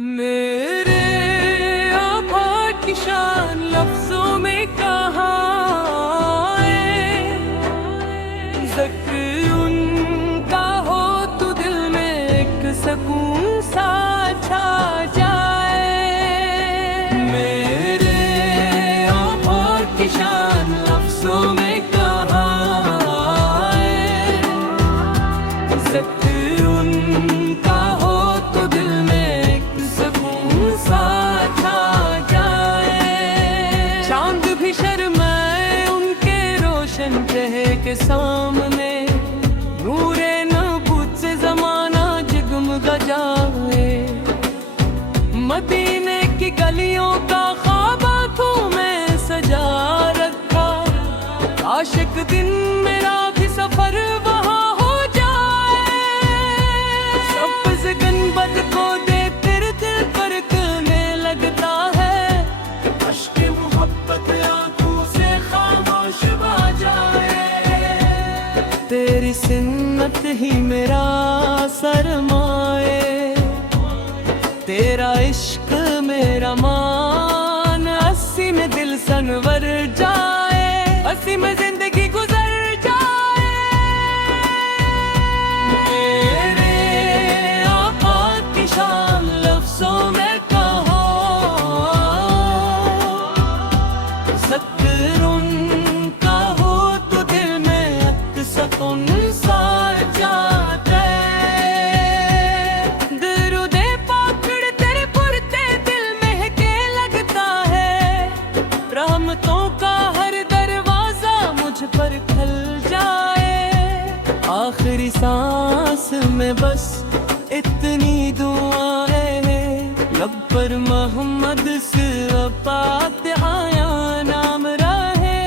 मेरे आभा की शान लफ्जों में कहाँ है, ज़िक्र उनका हो तो दिल में एक सकून सा छा जाए। मेरे आभा की शान लफ्जों में कहाँ है, ज़िक्र उनका हो तो दिल में चेहरे के सामने नूरे नबूत से जमाना जगमगा जाए। मदीने की गलियों का ख्वाब आँखों में सजा रखा, आशिक दिन मेरा भी सफर वहाँ हो जाए। सब्ज़ गुंबद को देख तेरे दिल पर कहने लगता है, अश्क मोहब्बत आँखों से खामोश तेरी सिन्नत ही मेरा सरमाए, तेरा इश्क मेरा मान। अस्सी में दिल सनवर जाए, अस्सी में जिंदगी गुजर जाए। मेरे आका की शान लफ्जों में कहाँ, ज़िक्र उनका हो तो दिल में सुकून सा जाता है। दरूदे पाकड़ तेरे पुरते दिल महके लगता है, रहमतों का हर दरवाजा मुझ पर खुल जाए। आखिरी सांस में बस इतनी दुआ है, लब पर मोहम्मद से पाक आया नाम रहे।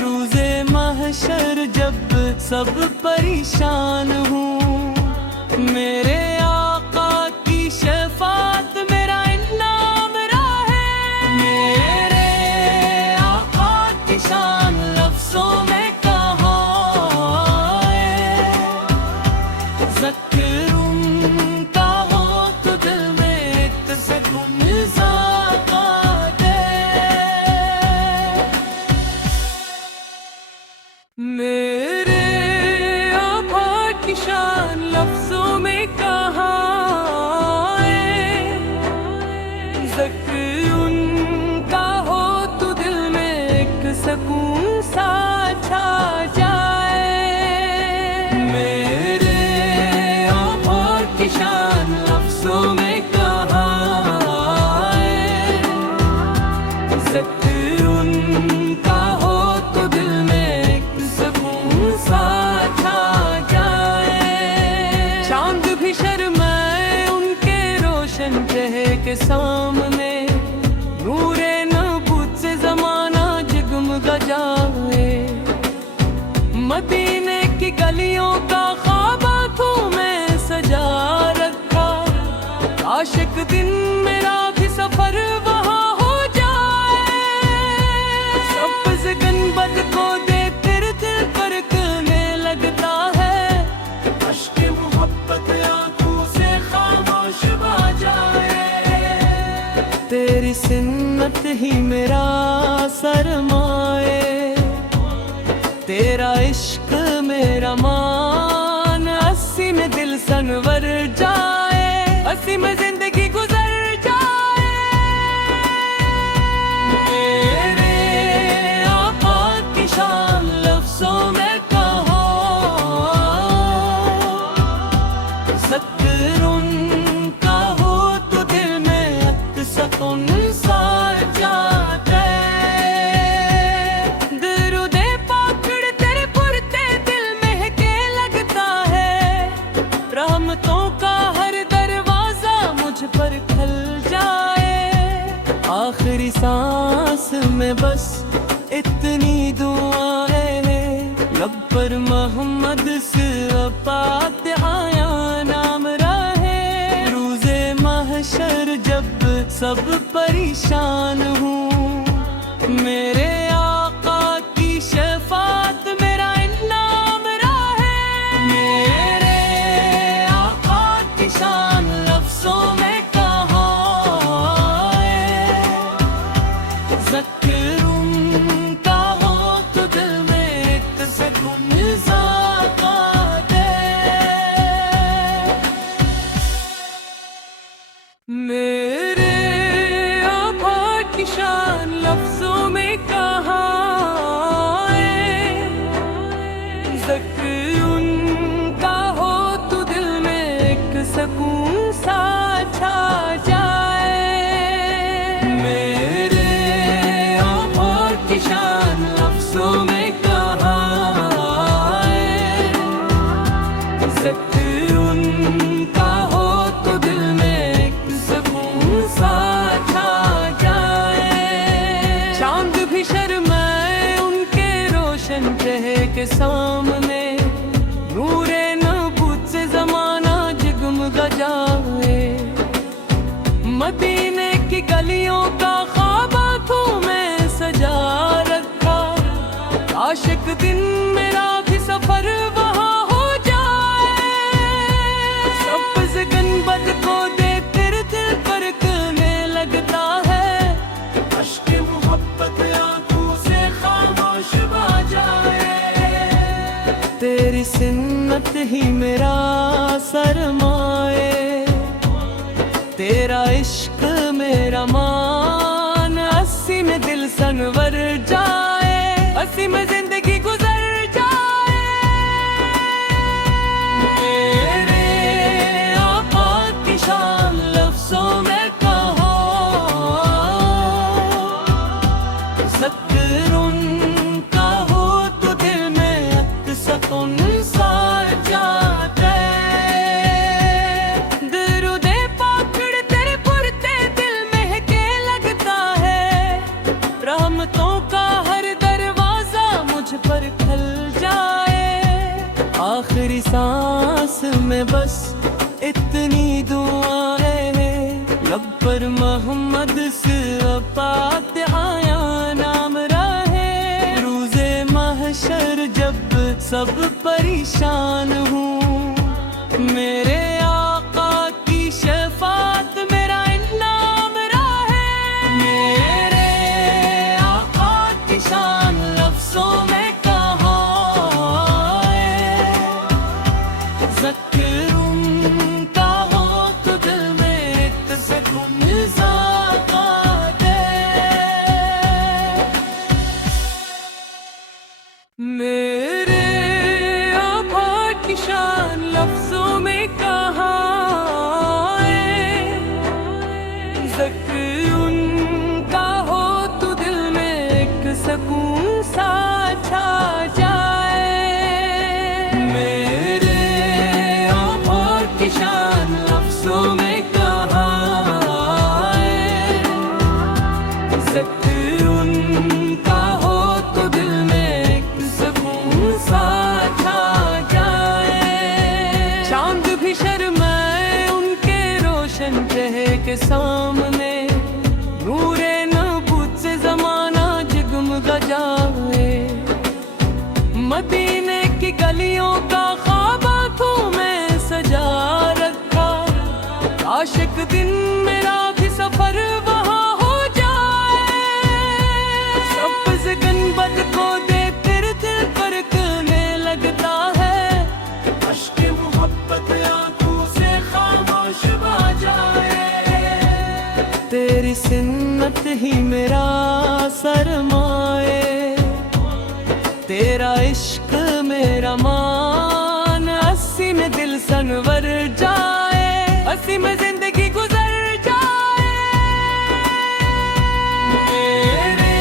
रोज़े महशर जब सब परेशान हूँ, मेरे आका की शफात मेरा इनाम रहे। मेरे आका की शान लफ्जों में कहाँ है, ज़िक्र उनका हो तो दिल में एक सुकून सा आता है। मेरे शान लफ्जों में कहाँ है, ज़िक्र उनका हो तो दिल में एक सकून सा छा जाए। मेरे आका की शान लफ्जों में कहाँ है, ज़िक्र उनका हो तो दिल में एक सकून सा चेहरे के सामने नूरे नबूत से जमाना जगमगा जाए। मदीने की गलियों का ख्वाब आँखों में सजा रखा, आशिक दिन मेरा भी सफर वहाँ हो जाए। सब्ज़ गुंबद को देख तेरे दिल पर कहने लगता है, अश्क मोहब्बत आँखों से खामोश तेरी सिन्नत ही मेरा सरमाए, तेरा इश्क मेरा मान। अस्सी में दिल सनवर जाए, अस्सी में जिंदगी गुजर जाए। मेरे आका की शान लफ्जों में कहाँ, ज़िक्र उनका हो तो दिल में एक सुकून सा जाता है। दरूदे पाकड़ तेरे पुरते दिल महके लगता है, रहमतों का हर दरवाजा मुझ पर खुल जाए। आखिरी सांस में बस इतनी दुआ है, लब पर मोहम्मद से पाक आया नाम रहे। रोज़े महशर जब सब परेशान हूँ, मेरे आका की शफात मेरा इनाम रहे। मेरे आका की शान लफ्जों में कहाँ मेरे आभा की शान लफ्जों में कहाँ है, ज़िक्र उनका हो तो दिल में एक सकून सा छा जाए। मेरे आभा की शान लफ्जों में कहाँ है, ज़िक्र उनका हो तो दिल में चेहरे के सामने, नूरे नबूत से जमाना जगमगा जाए। मदीने की गलियों का ख्वाब आँखों में सजा रखा, आशिक दिन मेरा भी सफर वहाँ हो जाए। सब्ज़ गुंबद को देख कर दिल धड़कने लगता है, अश्क मोहब्बत आँखों से खामोश तेरी सिन्नत ही मेरा सरमाए, तेरा इश्क मेरा मान। अस्सी में दिल सनवर जाए, अस्सी में जिंदगी गुजर जाए। मेरे आका की शान लफ्जों में कहाँ, ज़िक्र उनका हो तो दिल में सकून सा जाते। दरूदे पाकड़ तेरे पुरते दिल महके लगता है, रहमतों का हर दरवाजा मुझ पर खुल जाए। आखिरी सांस में बस इतनी दुआ है, लब पर मोहम्मद से पात आया नाम रहे। रोज़े महशर जब सब परेशान हूँ, मेरे आका की शफात मेरा इनाम रहे। मेरे आका की शान लफ्जों में कहाँ है, ज़िक्र उनका हो तो दिल में एक सकून सा दे। मेरे शान लफ्जों में कहाँ है, ज़िक्र उनका हो तो दिल में एक सकून सा छा जाए। मेरे आका की शान लफ्जों में कहाँ है, ज़िक्र उनका हो तो दिल में एक सकून सा चेहरे के सामने, नूरे नबूत से जमाना जगमगा जाए। मदीने की गलियों का ख्वाब आँखों में सजा रखा, आशिक दिन मेरा भी सफर वहाँ हो जाए। सब्ज़ गुंबद को देख कर दिल धड़कने लगता है, अश्क मोहब्बत आँखों से खामोश तेरी सिन्नत ही मेरा सरमाए, तेरा इश्क मेरा मान। अस्सी में दिल सनवर जाए, अस्सी में जिंदगी गुजर जाए। मेरे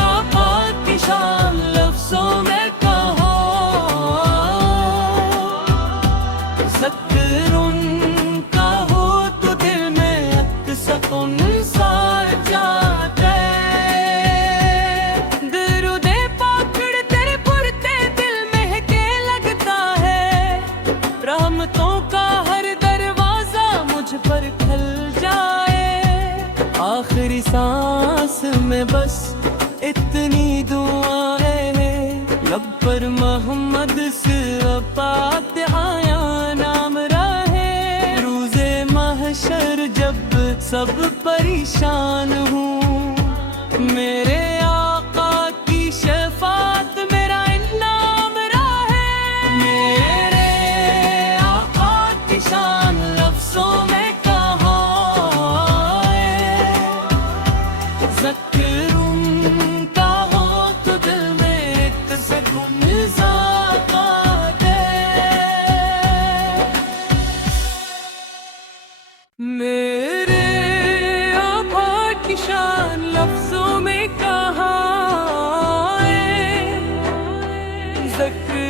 आका की शान लफ्जों में कहाँ, ज़िक्र उनका हो तो दिल में एक सकून सा जाते। दरूदे पाकड़ तेरे पुरते दिल महके लगता है, रहमतों का हर दरवाजा मुझ पर खुल जाए। आखिरी सांस में बस इतनी दुआ है, लब पर मोहम्मद से पात आया नाम रहे। रोज़े महशर जब सब परेशान हूँ, मेरे आका की शफात मेरा इनाम रहे। मेरे आका की शान लफ्जों में कहाँ सकती